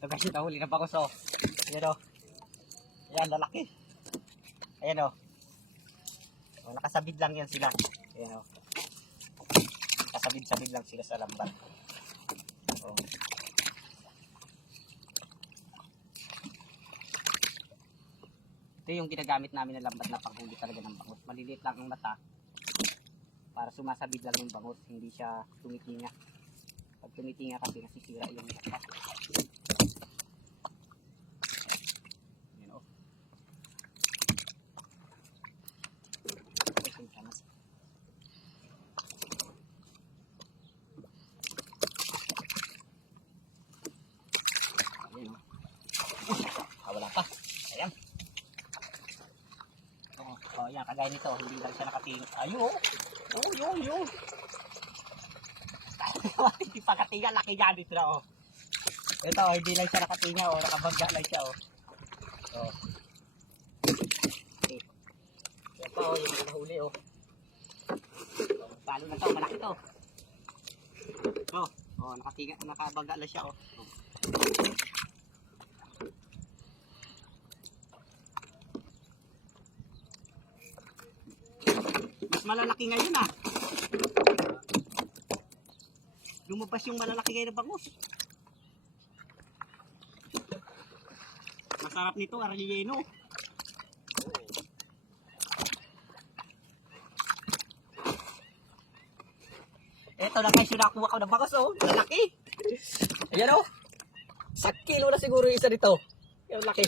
Ito guys, yung nahuli na bangos, oh. Ayan, oh. Ayan, lalaki. Ayan, oh. Oh, nakasabid lang yan sila. Ayan, oh. Nakasabid-sabid lang sila sa lambat. Oh. Ito yung ginagamit namin na lambat na panghuli talaga ng bangus. Maliliit lang ang mata para sumasabid lang yung bangus, hindi siya tumitinga. Pag tumitinga kasi nasisira yung mata. Yan, oh. Ayan, oh. Wala pa. Ayan. Oh, yan, kagaya nito, hindi lang siya nakatingin. Ayun, yun. Hindi pa katinga, laki niya dito na, oh. Ito, oh, hindi lang siya nakatinga, oh, nakabangga lang siya, oh. Oh. Okay. Yan pa, oh, yung nahuli, oh. Palo na to, malaki to. Oh, nakatinga, nakabangga lang siya, oh. Mas malalaki ngayon, ah. Lumabas yung malalaki ngayon na bangus. Masarap nito, relleno. Ito na guys, yung nakuha ko ng bangus, oh. Lalaki. Ayan, oh. 1 kilo na siguro yung isa nito. Yung laki.